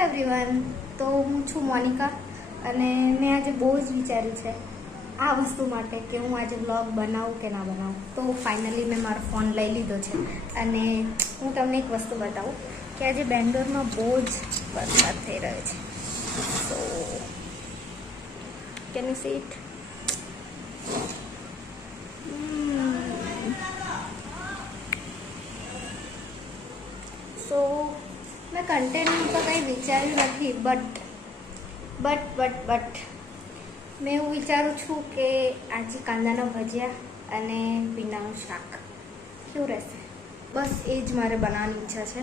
Hello everyone, તો હું છું મોનિકા અને મેં આજે બહુ જ વિચાર્યું છે આ વસ્તુ માટે કે હું આજે વ્લોગ બનાવું કે ના બનાવું. તો ફાઇનલી મેં મારો ફોન લઈ લીધો છે અને હું તમને એક વસ્તુ બતાવું કે આજે બેંગ્લોરમાં બહુ જ વરસાદ થઈ રહ્યો છે. So can you see it? So મેં કન્ટેન્ટ તો કંઈ વિચાર્યું નથી, બટ મેં એવું વિચારું છું કે આજે કાંદાના ભજીયા અને ભીંડાનું શાક કેવું રહેશે. બસ એ જ મારે બનાવવાની ઈચ્છા છે,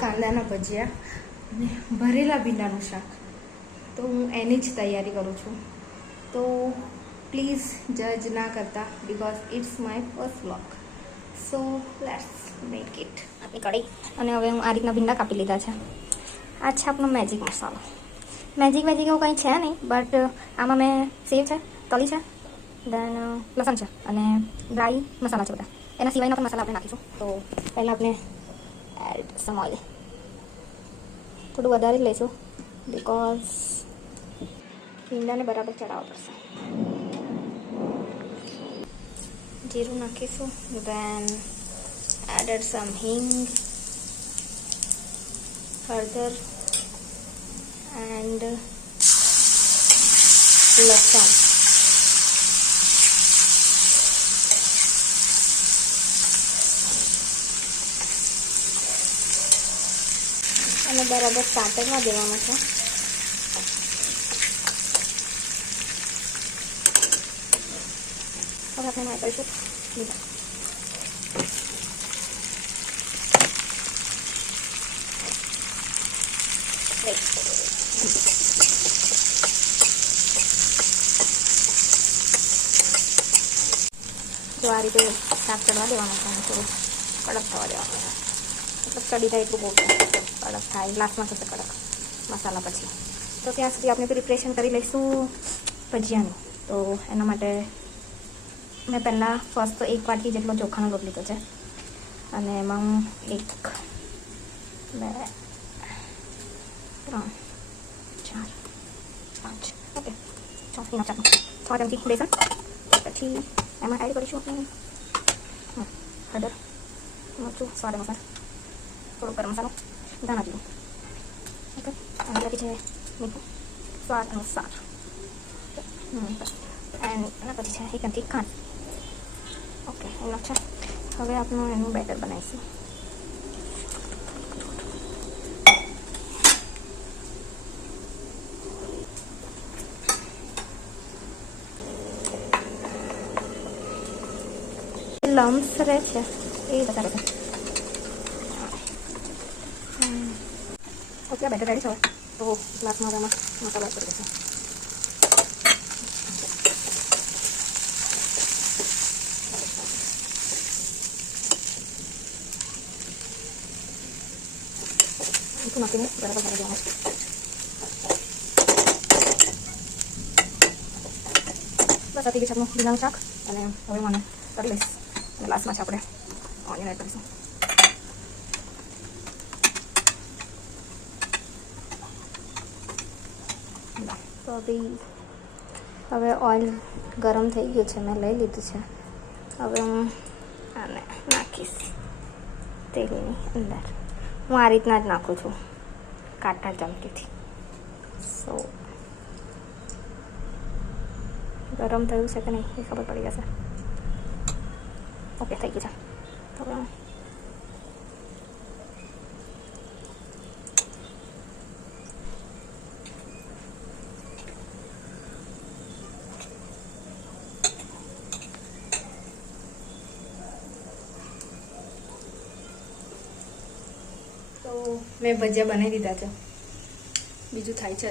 કાંદાના ભજીયા અને ભરેલા ભીંડાનું શાક. તો હું એની જ તૈયારી કરું છું. તો પ્લીઝ જજ ના કરતા, because it's my first vlog. So let's make it. આપણી કઢાઈ અને હવે હું આ રીતના ભીંડા કાપી લીધા છે. આ છે આપણો મેજિક મસાલો. મેજિક એવું કંઈ છે નહીં, બટ આમાં મેં સેવ છે, તલી છે, દેન લસણ છે અને ડ્રાય મસાલા છે બધા. એના સિવાયના પણ મસાલા આપણે નાખીશું. તો પહેલાં આપણે એડ સમ ઓઇલ, થોડું વધારે જ લઈશું બિકોઝ ભીંડાને બરાબર ચડાવવા પડશે. જીરું નાખીશું, દેન એડેડ સમ હિંગ, હળદર એન્ડ લસણ. અને બરાબર સાતળમાં દેવાનું છે. હવે આપણે એમાં કરીશું લીધા. જો આ રીતે શાક ચડવા દેવાનું છે અને થોડું કડક થવા દેવાનું છે. મતલબ ચડી જાય એટલું બહુ કડક થાય, ગ્લાસમાં થશે કડક મસાલા પછી. તો ત્યાં સુધી આપણે પ્રિપરેશન કરી લઈશું ભજીયાનું. તો એના માટે મેં પહેલાં ફર્સ્ટ તો 1 વાટકી જેટલો ચોખાનો લોટ લીધો છે અને એમાં હું 1, 2, 3, 4, 5 ઓકે 6 ચમચી બેસન. પછી એમાં એડ કરીશું આપણે હળદર, મરચું, સ્વાદ અનુસાર, થોડું ગરમ મસાલો, ધાણા જીરું. ઓકે, અને પછી છે મીઠું સ્વાદ અનુસાર. એન્ડ એના પછી છે 1 ચમચી ખાંડ. ઓકે, એનો છે. હવે આપણે એનું બેટર બનાવીશું. લમ્સ રહે છે એ બધા રહે. ઓકે, બેટર રેડી છે. હવે તો ગ્લાસમાં એમાં મસાલા કરી દઈશું. મીઠું નાખીને બરાબર ભરી દેવાનું છે. બસ આથી આપણું ભીંડાનું શાક. અને હવે મને કરી લઈશ અને લાસ્ટમાં છે આપણે ઓનિયન એડ કરીશું. તો હવે ઓઇલ ગરમ થઈ ગયું છે, મેં લઈ લીધું છે. હવે હું આને નાખીશ તેલની અંદર. હું આ રીતના જ નાખું છું, કાંટા ચમચીથી. સો ગરમ થયું છે કે નહીં એ ખબર પડી જશે. ઓકે, થઈ ગયું છે. હવે તો મેં ભજીયા બનાવી દીધા છે. બીજું થાય છે,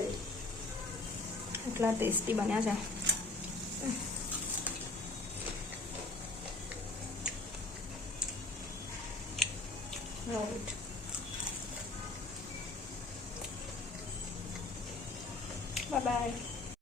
એટલા ટેસ્ટી બન્યા છે. Right, bye bye.